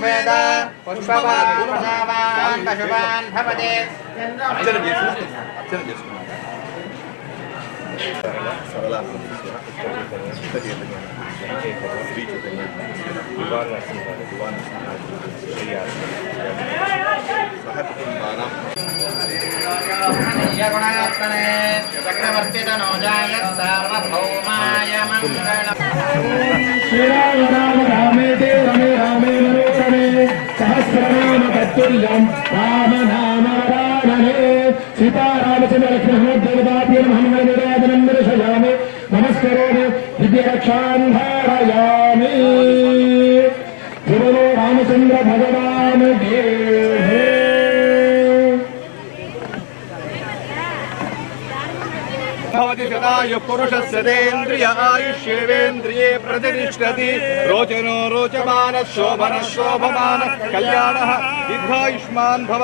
వేద పుష్పవాన్ ప్రజావాన్ పశువాన్ భవతే అర్చన చేసి అర్చన చేసుకున్నాం श्रीराम राम नाम रामे सीतारामचंद्र लक्ष्मण देवदाप्य हनुमन गुरु रामचंद्र भगवान భవతి సదాయ పురుషస్యేంద్రియ ఆయుష్యేవేంద్రియే ప్రతిష్టతి. రోచనో రోచమాన శోభన శోభమాన కళ్యాణ. దీర్ఘాయుష్మాన్ భవ.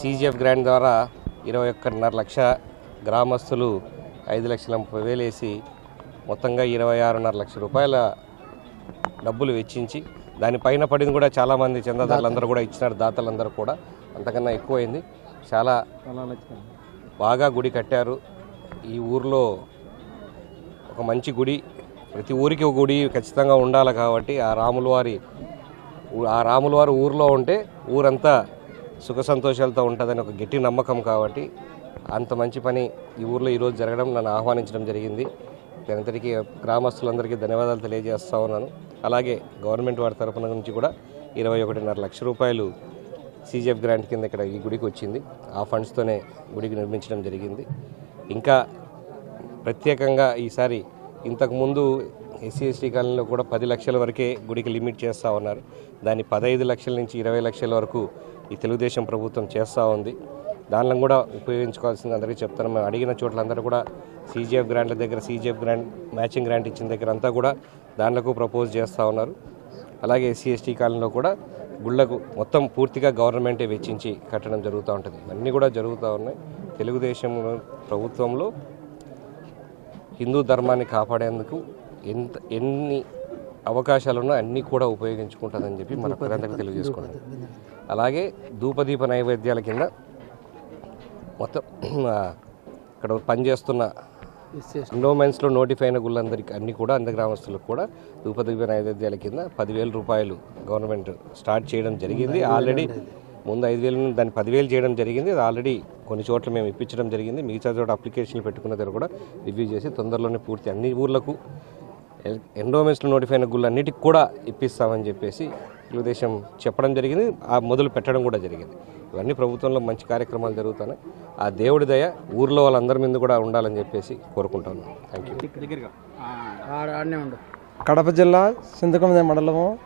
సీజీఎఫ్ గ్రాంట్ ద్వారా ఇరవై ఒక్కన్నర లక్ష గ్రామస్తులు ఐదు లక్షల ముప్పై వేలు వేసి మొత్తంగా ఇరవై ఆరున్నర లక్ష రూపాయల డబ్బులు వెచ్చించి దానిపైన పడింది కూడా చాలామంది చందాదారులందరూ కూడా ఇచ్చినారు దాతలందరూ కూడా. అంతకన్నా ఎక్కువైంది. చాలా బాగా గుడి కట్టారు. ఈ ఊర్లో ఒక మంచి గుడి ప్రతి ఊరికి ఒక గుడి ఖచ్చితంగా ఉండాలి కాబట్టి ఆ రాములవారి ఊ- ఆ రాములవారి ఊర్లో ఉంటే ఊరంతా సుఖ సంతోషాలతో ఉంటుందని ఒక గట్టి నమ్మకం కాబట్టి అంత మంచి పని ఈ ఊర్లో ఈరోజు జరగడం నన్ను ఆహ్వానించడం జరిగింది. దానంతటికీ గ్రామస్తులందరికీ ధన్యవాదాలు తెలియజేస్తా ఉన్నాను. అలాగే గవర్నమెంట్ వారి తరపున నుంచి కూడా ఇరవై ఒకటిన్నర లక్ష రూపాయలు సీజీఎఫ్ గ్రాంట్ కింద ఇక్కడ ఈ గుడికి వచ్చింది. ఆ ఫండ్స్తోనే గుడికి నిర్మించడం జరిగింది. ఇంకా ప్రత్యేకంగా ఈసారి ఇంతకుముందు ఎస్సీ ఎస్టీ కాలనీలో కూడా పది లక్షల వరకే గుడికి లిమిట్ చేస్తూ ఉన్నారు. దాన్ని పదహైదు లక్షల నుంచి ఇరవై లక్షల వరకు ఈ తెలుగుదేశం ప్రభుత్వం చేస్తూ ఉంది. దానిలో కూడా ఉపయోగించుకోవాల్సింది అందరికీ చెప్తాను మేము అడిగిన చోట్లందరూ కూడా సీజీఎఫ్ గ్రాంట్ల దగ్గర సీజీఎఫ్ గ్రాంట్ మ్యాచింగ్ గ్రాంట్ ఇచ్చిన దగ్గర అంతా కూడా దాంట్లకు ప్రపోజ్ చేస్తూ ఉన్నారు. అలాగే ఎస్సీ ఎస్టీ కాలనీలో కూడా గుళ్ళకు మొత్తం పూర్తిగా గవర్నమెంటే వెచ్చించి కట్టడం జరుగుతూ ఉంటుంది. ఇవన్నీ కూడా జరుగుతూ ఉన్నాయి. తెలుగుదేశం ప్రభుత్వంలో హిందూ ధర్మాన్ని కాపాడేందుకు ఎంత ఎన్ని అవకాశాలున్నా అన్నీ కూడా ఉపయోగించుకుంటుందని చెప్పి మన ప్రజలకు తెలియజేసుకుంటాం అలాగే ధూపదీప నైవేద్యాల కింద మొత్తం ఇక్కడ పనిచేస్తున్న ఎండోమెంట్స్లో నోటిఫై అయిన గుళ్ళందరికీ అన్ని కూడా అందరి గ్రామస్తులకు కూడా ధూపదీప నైవేద్యాల కింద పదివేల రూపాయలు గవర్నమెంట్ స్టార్ట్ చేయడం జరిగింది. ఆల్రెడీ ముందు ఐదు వేలు దాన్ని పదివేలు చేయడం జరిగింది. అది ఆల్రెడీ కొన్ని చోట్ల మేము ఇప్పించడం జరిగింది. మిగతా చోట అప్లికేషన్లు పెట్టుకున్న దగ్గర కూడా రివ్యూ చేసి తొందరలోనే పూర్తి అన్ని ఊర్లకు ఎండోమెంట్స్లో నోటిఫై అయిన గుళ్ళన్నిటికి కూడా ఇప్పిస్తామని చెప్పేసి తెలుగుదేశం చెప్పడం జరిగింది. ఆ మొదలు పెట్టడం కూడా జరిగింది. ఇవన్నీ ప్రభుత్వంలో మంచి కార్యక్రమాలు జరుగుతున్నాయి ఆ దేవుడి దయ ఊర్లో వాళ్ళందరి మీద కూడా ఉండాలని చెప్పేసి కోరుకుంటాను. థ్యాంక్ యూ కడప జిల్లా సింధుకొంద మండలము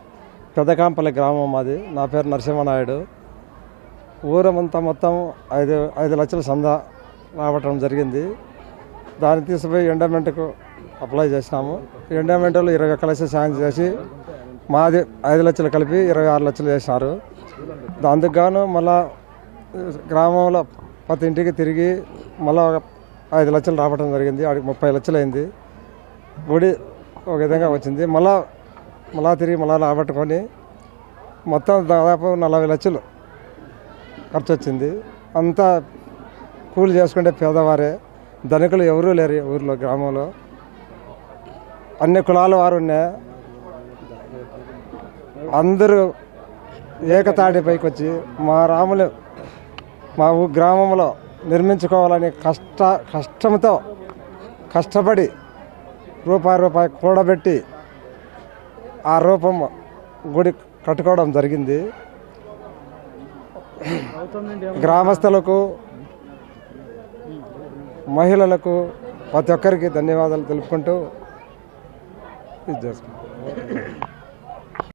పెద్దకాంపల్లి గ్రామం మాది. నా పేరు నరసింహనాయుడు. ఊరమంతా మొత్తం ఐదు ఐదు లక్షల సంద రావటం జరిగింది. దాన్ని తీసుకుపోయి ఎండోమెంట్కు అప్లై చేసినాము. ఎండోమెంటల్ ఇరవై ఒక్క లక్షలు సాయం చేసి మాది ఐదు లక్షలు కలిపి ఇరవై ఆరు లక్షలు చేసినారు. అందుకు గాను మళ్ళా గ్రామంలో ప్రతి ఇంటికి తిరిగి మళ్ళా ఐదు లక్షలు రావటం జరిగింది. ఆడికి ముప్పై లక్షలు అయింది. గుడి ఒక విధంగా వచ్చింది. మళ్ళా మళ్ళా తిరిగి మళ్ళా రాబట్టుకొని మొత్తం దాదాపు నలభై లక్షలు ఖర్చు వచ్చింది. అంతా కూలి చేసుకుంటే పేదవారే. ధనికులు ఎవరూ లేరు ఊర్లో గ్రామంలో. అన్ని కులాల వారు అందరూ ఏకతాటిపైకి వచ్చి మా రాములు మా ఊ గ్రామంలో నిర్మించుకోవాలని కష్ట కష్టంతో కష్టపడి రూపాయి రూపాయి కూడబెట్టి ఆ రూపం గుడి కట్టుకోవడం జరిగింది. గ్రామస్తులకు మహిళలకు ప్రతి ఒక్కరికి ధన్యవాదాలు తెలుపుకుంటూ ఇది చేసుకుంటాం